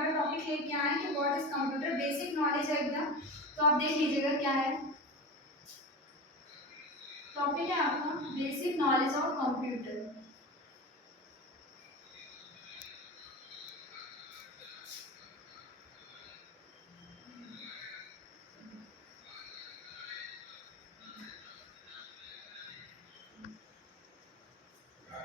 Important topic लेके आए कि what is computer, basic knowledge है एकदम। तो आप देख लीजिएगा क्या है टॉपिक, है आपका बेसिक नॉलेज ऑफ कंप्यूटर।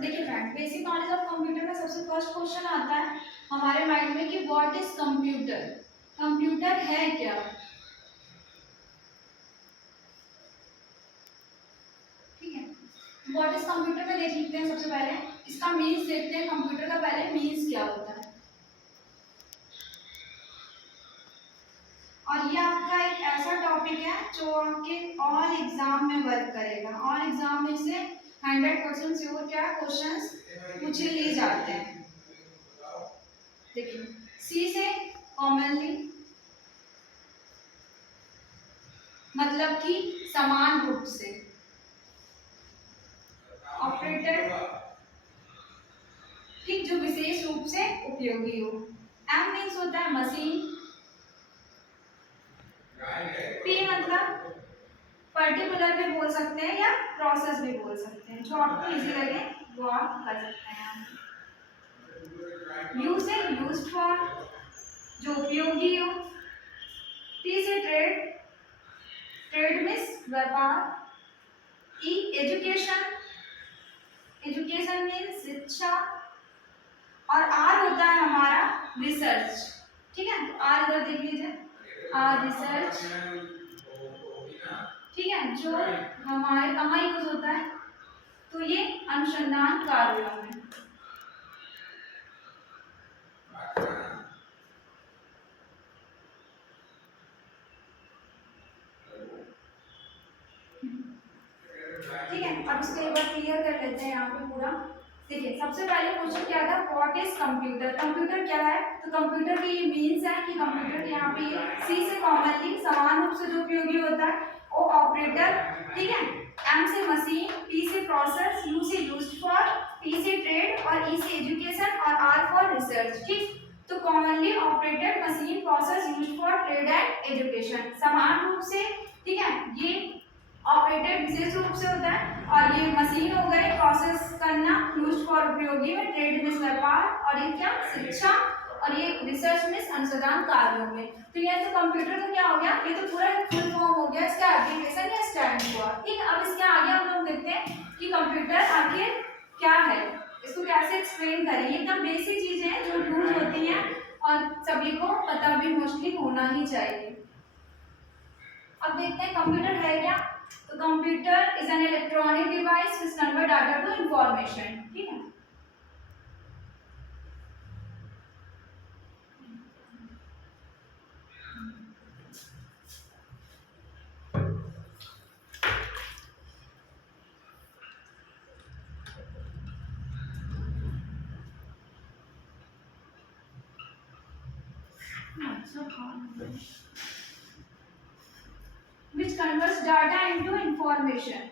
देखिए friend, basic knowledge of computer में सबसे फर्स्ट क्वेश्चन आता है हमारे माइंड में कि व्हाट इज कंप्यूटर, कंप्यूटर है क्या। ठीक है, व्हाट इज कंप्यूटर में देख लेते हैं। सबसे पहले इसका मीन्स देखते हैं, कंप्यूटर का पहले मीन्स क्या होता है। और ये आपका एक ऐसा टॉपिक है जो आपके ऑल एग्जाम में वर्क करेगा। ऑल एग्जाम में से 100% श्योर क्या क्वेश्चंस पूछे लिए जाते हैं। देखिए, सी से कॉमनली मतलब कि समान रूप से, ऑपरेटर ठीक जो विशेष रूप से उपयोगी हो। एम मीन्स होता है मशीन, पी मतलब पर्टिकुलर भी बोल सकते हैं या प्रोसेस भी बोल सकते हैं, जो आपको इजी लगे वो आप कर सकते हैं। यू से यूज्ड फॉर जो उपयोगी हो। टी से ट्रेड, ट्रेड मीन्स व्यापार। ई एजुकेशन, एजुकेशन मीन्स शिक्षा। और आर होता है हमारा रिसर्च। ठीक है, तो आर इधर देख लीजिए, आर रिसर्च। ठीक है, जो हमारे कहाँ यूज होता है, तो ये अनुसंधान कार्यों में। ठीक है, अब इसको एक बार क्लियर कर लेते हैं यहाँ पे पूरा। देखिए, सबसे पहले क्वेश्चन क्या था, व्हाट इज कंप्यूटर, कंप्यूटर क्या है। तो कंप्यूटर की ये मीन्स है कि कंप्यूटर यहाँ पे सी से कॉमनली समान रूप से जो उपयोगी होता है वो ऑपरेटर। ठीक है, एम से मशीन, पी से प्रोसेस, यू से यूज्ड फॉर, टी से ट्रेड और ई से एजुकेशन और आर फॉर रिसर्च। ठीक, तो commonly operated machine, process, used for trade and education, समान रूप से। ठीक है, ये ऑपरेटेड विशेष रूप से होता है, और ये मशीन हो गए प्रोसेस करना, यूज्ड फॉर उपयोगी में, ट्रेड मीन्स व्यापार, और ये क्या शिक्षा, और ये रिसर्च मीन्स अनुसंधान कार्यों में। तो ये तो कंप्यूटर का क्या हो गया, ये तो पूरा फुल फॉर्म हो गया, इसका एप्लीकेशन या स्टैंड हुआ। ठीक, अब इसके आगे हम लोग देखते हैं कि कंप्यूटर आखिर क्या है, इसको कैसे एक्सप्लेन करें। ये एकदम बेसिक चीजें हैं जो यूज होती हैं और सभी को पता भी मोस्टली होना ही चाहिए। अब देखते हैं कंप्यूटर है क्या। तो computer is an electronic device which convert data to information. ठीक है, which converts data into information.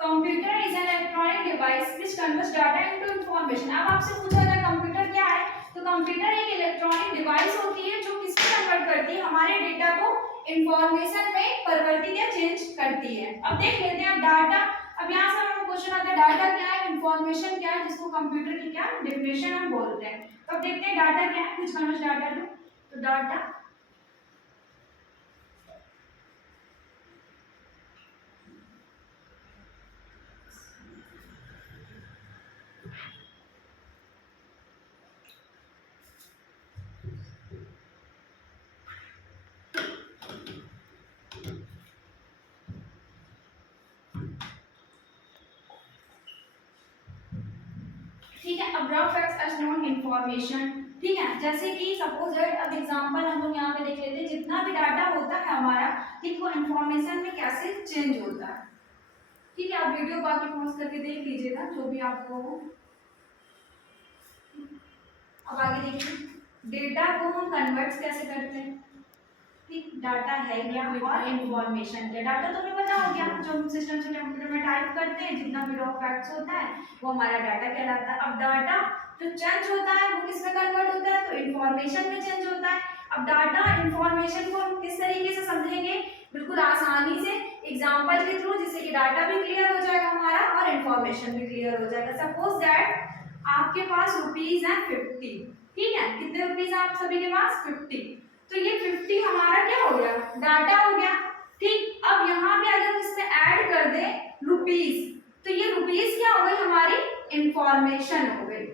Computer is an electronic device which converts data into information. अब आपसे पूछा जाए कंप्यूटर क्या है, तो कंप्यूटर एक इलेक्ट्रॉनिक डिवाइस होती है जो किसमें कन्वर्ट करती है, हमारे डेटा को इंफॉर्मेशन में परिवर्तित या चेंज करती है। अब देख लेते हैं, अब डाटा, अब यहाँ से हमें क्वेश्चन आता है डाटा क्या है, इंफॉर्मेशन क्या है, जिसको कंप्यूटर की क्या डेफिनेशन हम बोलते हैं। तो अब देखते हैं डाटा क्या है, कुछ कन्वर्ट डाटा टू, तो डाटा ठीक है। अब rough facts as known information. ठीक है, जैसे कि सपोज दैट, अब एग्जांपल हम लोग यहाँ पे देख लेते हैं, जितना भी डाटा होता है हमारा, ठीक, वो इंफॉर्मेशन में कैसे चेंज होता है। ठीक है, आप वीडियो बाकी पॉज करके देख लीजिएगा जो भी आपको हो। अब आगे देखिए, डेटा को हम कन्वर्ट कैसे करते हैं। ठीक, डाटा है क्या और इंफॉर्मेशन क्या। डाटा तो हमें पता हो गया, जो हम सिस्टम से कंप्यूटर में टाइप करते हैं जितना भी रॉ फैक्ट्स होता है वो हमारा डाटा कहलाता है। अब डाटा जो चेंज होता है वो किस में कन्वर्ट होता है, तो इंफॉर्मेशन में चेंज होता है। अब डाटा इंफॉर्मेशन को हम किस तरीके से समझेंगे, बिल्कुल आसानी से एग्जांपल के थ्रू, जिससे कि डाटा भी क्लियर हो जाएगा हमारा और इंफॉर्मेशन भी क्लियर हो जाएगा। सपोज दैट आपके पास रुपीज है 50, ठीक है, कितने रुपीज है आप सभी के पास 50, तो ये 50 हमारा क्या हो गया, डाटा हो गया। ठीक, अब यहाँ पे अगर इसमें ऐड कर दे रुपीज, तो ये रुपीज क्या हो गई, हमारी इंफॉर्मेशन हो गई।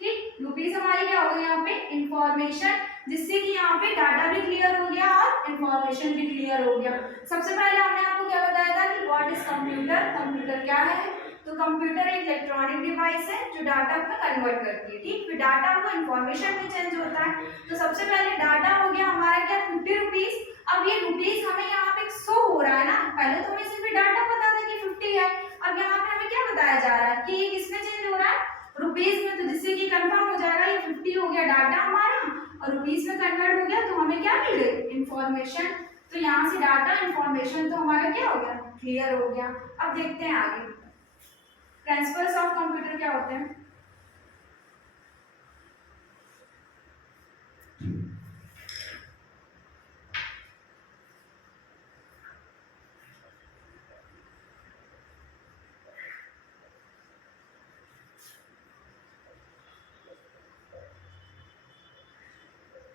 ठीक, रुपीज हमारी क्या हो गई यहाँ पे, इंफॉर्मेशन, जिससे कि यहाँ पे डाटा भी क्लियर हो गया और इंफॉर्मेशन भी क्लियर हो गया। सबसे पहले हमने आपको क्या बताया था कि व्हाट इज कंप्यूटर, कंप्यूटर क्या है, तो कंप्यूटर एक इलेक्ट्रॉनिक डिवाइस है जो डाटा को कन्वर्ट करती है। ठीक, फिर डाटा को इंफॉर्मेशन में चेंज होता है। तो सबसे पहले डाटा हो गया हमारा क्या, 50 रुपीज। अब ये रुपीज हमें यहाँ पे शो हो रहा है ना, पहले तो हमें सिर्फ डाटा पता था कि 50 है, अब यहाँ पे हमें क्या बताया जा रहा है कि ये किसमें चेंज हो रहा है, रुपीज में। तो जिससे कि कंफर्म हो जाएगा ये 50 हो गया डाटा हमारा और रुपीज में कन्वर्ट हो गया, तो हमें क्या मिल गई, इंफॉर्मेशन। तो यहाँ से डाटा इंफॉर्मेशन तो हमारा क्या हो गया, क्लियर हो गया। अब देखते हैं आगे प्रिंसिपल्स ऑफ कंप्यूटर क्या होते हैं।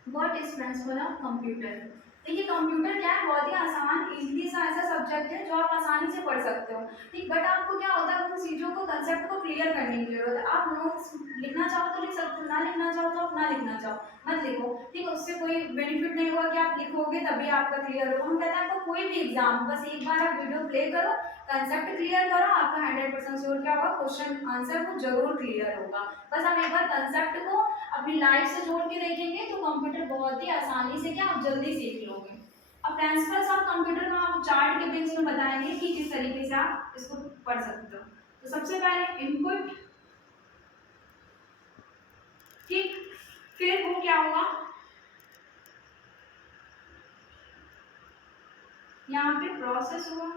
What is principle of computer. देखिए कंप्यूटर क्या है, बहुत ही आसान इजीली सा ऐसा सब्जेक्ट है जो आप आसानी से पढ़ सकते हो। ठीक, बट आपको क्या होता है उन चीज़ों को, कंसेप्ट को क्लियर करने की जरूरत है। आप नोट्स लिखना चाहो तो लिख सकते हो, ना लिखना चाहो तो आप ना लिखना चाहो मत लिखो। ठीक, उससे कोई बेनिफिट नहीं होगा कि आप लिखोगे तभी आपका क्लियर होगा। हम कहते हैं आपको कोई भी एग्जाम, बस एक बार आप वीडियो प्ले करो, कंसेप्ट क्लियर करो, आपका 100% श्योर क्या होगा, क्वेश्चन आंसर वो जरूर क्लियर होगा। बस हम एक बार कंसेप्ट को अपनी लाइफ से जोड़ के देखेंगे तो कंप्यूटर बहुत ही आसानी से क्या आप जल्दी सीख लोगे। अब प्रिंसिपल्स ऑफ कंप्यूटर में आप चार्ट के बेस में बताएंगे कि किस तरीके से आप इसको पढ़ सकते हो। तो सबसे पहले इनपुट, ठीक, फिर वो क्या होगा, यहाँ पे प्रोसेस हुआ,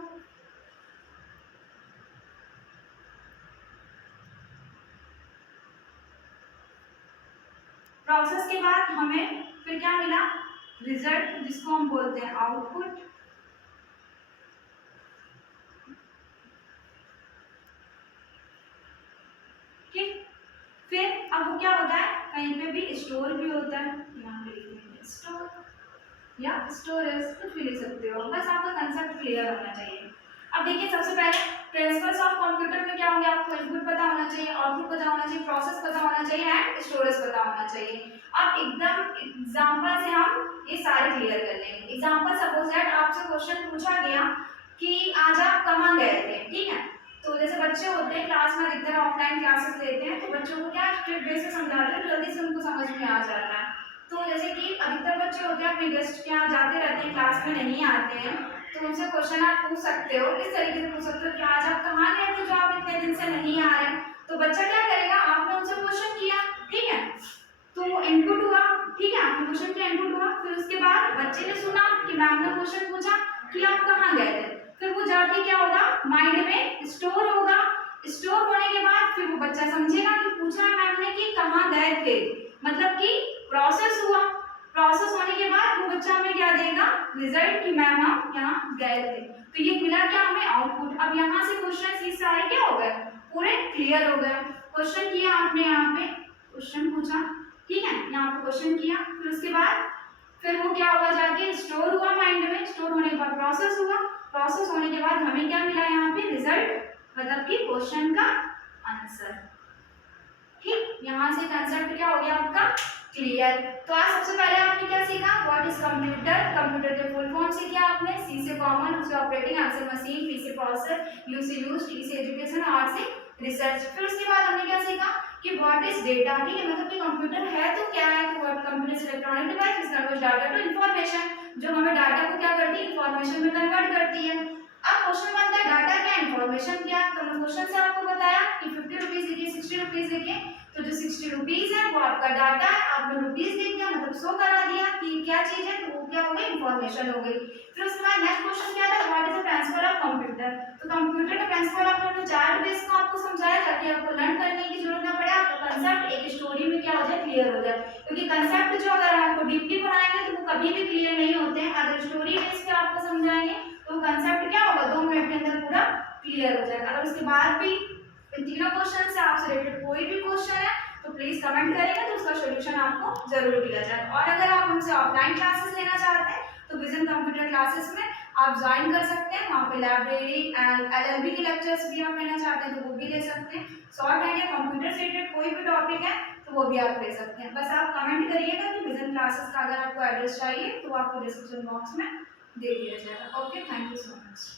प्रोसेस के बाद हमें फिर क्या मिला, रिजल्ट, जिसको हम बोलते हैं आउटपुट। ठीक, फिर अब वो क्या होता है, कहीं पे भी स्टोर भी होता है, यहाँ पे लिखेंगे स्टोर या स्टोरेज, कुछ भी लिख सकते हो, बस आपका कंसेप्ट क्लियर होना चाहिए। अब देखिए सबसे पहले प्रिंसिपल्स ऑफ कंप्यूटर में क्या होंगे, आपको इनपुट पता होना चाहिए, आउटपुट पता होना चाहिए, प्रोसेस पता होना चाहिए एंड स्टोरेज पता होना चाहिए। अब एकदम एग्जांपल से हम ये सारे क्लियर कर लेंगे। एग्जांपल सपोज दैट आपसे क्वेश्चन पूछा गया कि आज आप कहाँ गए थे, ठीक है, तो जैसे बच्चे होते हैं क्लास में अधिकतर ऑफलाइन क्लासेस लेते हैं, तो बच्चों को क्या स्ट्रिक्ट वे से समझाते हैं, जल्दी से उनको समझ में आ जाता है। तो जैसे कि अधिकतर बच्चे होते हैं अपने गेस्ट के यहाँ जाते रहते हैं, क्लास में नहीं आते हैं, तो उनसे क्वेश्चन आप पूछ सकते हो, किस तरीके से पूछ सकते हो कि आज आप कहाँ गए थे जो आप इतने दिन से नहीं आ रहे। तो बच्चा क्या करेगा, आपने उनसे क्वेश्चन किया, ठीक है, तो इनपुट हुआ, ठीक है, आपने क्वेश्चन किया, इनपुट हुआ, फिर उसके बाद बच्चे ने सुना कि मैम ने क्वेश्चन पूछा कि आप कहाँ गए थे, फिर वो जाके क्या होगा, माइंड में स्टोर होगा। स्टोर होने के बाद फिर वो बच्चा समझेगा कि पूछा है मैम ने कि कहाँ गए थे, मतलब कि प्रोसेस हुआ। प्रोसेस होने के बाद वो बच्चा हमें क्या देगा, रिजल्ट, कि मैम हम यहाँ गए थे। तो ये मिला क्या हमें, आउटपुट। अब यहाँ से क्वेश्चन ये सारे क्या हो गए, पूरे क्लियर हो गए। क्वेश्चन किया आपने, यहाँ पे क्वेश्चन पूछा, ठीक है, यहाँ पे क्वेश्चन किया, फिर उसके बाद फिर वो क्या हुआ, जाके स्टोर हुआ माइंड में, स्टोर होने के बाद प्रोसेस हुआ, प्रोसेस होने के बाद हमें क्या मिला, यहाँ पे रिजल्ट, मतलब कि क्वेश्चन का आंसर। ठीक, यहाँ से कंसेप्ट क्या हो गया आपका क्लियर। तो आज सबसे पहले आपने क्या सीखा, व्हाट इज कंप्यूटर, कंप्यूटर के फुल फॉर्म सीखे आपने, सी से कॉमन, उससे ऑपरेटिंग, आर से मशीन, पी से प्रोसेसर, यू से यूज, टी से एजुकेशन, आर से रिसर्च। फिर उसके बाद हमने क्या सीखा कि व्हाट इज डेटा, ठीक है, मतलब कि कंप्यूटर है तो क्या है, तो what computer is electronic device which converts data to information, जो हमें डाटा को क्या करती है, इंफॉर्मेशन में कन्वर्ट करती है। अब क्वेश्चन बनता है डाटा क्या, इंफॉर्मेशन क्या। तो मैं क्वेश्चन से आपको बताया कि 50 रुपीज लिखिए, 60 रुपीज लिखिए, तो जो 60 रुपीज है वो आपका डाटा है, आपने रुपीज लिख दिया मतलब शो करा दिया कि क्या चीज है, तो वो क्या हो गई, इंफॉर्मेशन हो गई। फिर उसके बाद नेक्स्ट क्वेश्चन क्या था, what is the transfer of computer. तो कंप्यूटर का ट्रांसफर आपने चार्ट बेस को आपको समझाया ताकि आपको लर्न करने की जरूरत ना पड़े, आपका कंसेप्ट एक स्टोरी में क्या हो जाए, क्लियर हो जाए। क्योंकि कंसेप्ट जो अगर आपको डीपली पढ़ाएंगे तो वो कभी भी क्लियर नहीं होते हैं, अगर स्टोरी बेस पे आपको समझाएंगे तो कंसेप्ट क्या होगा, 2 मिनट के अंदर पूरा क्लियर हो जाएगा। अगर उसके बाद भी इन तीनों क्वेश्चन से आपसे रिलेटेड कोई भी क्वेश्चन है तो प्लीज कमेंट करेंगे तो उसका सॉल्यूशन आपको जरूर दिया जाएगा। और अगर आप हमसे ऑफलाइन क्लासेस लेना चाहते हैं तो विजन कंप्यूटर क्लासेस में आप ज्वाइन कर सकते हैं, वहाँ पे लाइब्रेरी एंड एलएलबी के लेक्चर्स भी आप लेना चाहते हैं तो वो भी ले सकते हैं। शॉर्ट हैंड या कंप्यूटर से रिलेटेड कोई भी टॉपिक है तो वो भी आप ले सकते हैं। बस आप कमेंट करिएगा कि विजन क्लासेस का अगर आपको एड्रेस चाहिए तो आपको डिस्क्रिप्शन बॉक्स में दे दिया जाएगा। Okay, thank you so much.